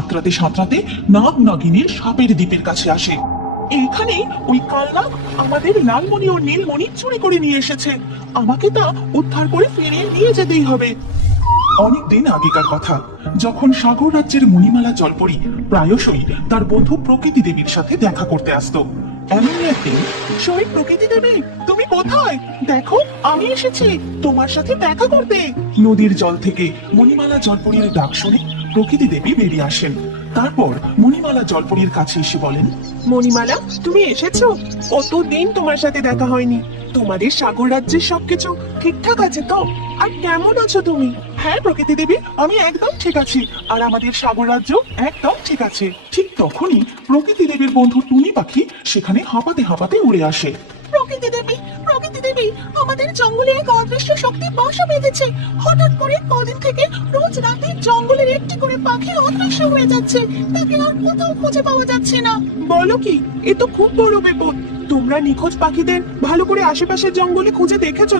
সাঁতরাতে সাঁতরাতে নাগ নাগিনীর সাপের দ্বীপের কাছে আসে। এইখানে ওই কালনাগ আমাদের লালমণি ও নীলমণি চুরি করে নিয়ে এসেছে। আমাকে তা উদ্ধার করে ফিরিয়ে নিয়ে যেতেই হবে। অনেকদিন আগেকার কথা, যখন সাগর রাজ্যের মণিমালা জলপরি প্রায়শই তার বন্ধু প্রকৃতি দেবীর সাথে দেখা করতে আসতো। এমনই একদিন, সই প্রকৃতি দেবী, তুমি কোথায়? দেখো, আমি এসেছি তোমার সাথে দেখা করতে। নদীর জল থেকে মণিমালা জলপরীর ডাক শুনে প্রকৃতি দেবী বেরিয়ে আসেন। তারপর মণিমালা জলপরীর কাছে এসে বলেন, মণিমালা, তুমি এসেছো? কতদিন তোমার সাথে দেখা হয়নি। তোমাদের সাগর রাজ্যের সবকিছু ঠিকঠাক আছে তো? আর কেমন আছো তুমি? হ্যাঁ প্রকৃতি দেবী, আমি একদম ঠিক আছি, আর আমাদের সাগর রাজ্য একদম ঠিক আছে। ঠিক তখনই প্রকৃতি দেবীর বন্ধু টুনি পাখি সেখানে হাঁপাতে হাঁপাতে উড়ে আসে। প্রকৃতি দেবী, আমাদের জঙ্গলে এক অদৃশ্য শক্তি বাসা বেঁধেছে। হঠাৎ করে কদিন থেকে রোজ রাতে জঙ্গলের একটি করে পাখি অদৃশ্য হয়ে যাচ্ছে। তাকে আর কোথাও খুঁজে পাওয়া যাচ্ছে না। বলো কি? এ তো খুব বড় বিপদ। তোমরা নিখোঁজ পাখিদের ভালো করে আশেপাশের জঙ্গলে খুঁজে দেখেছো?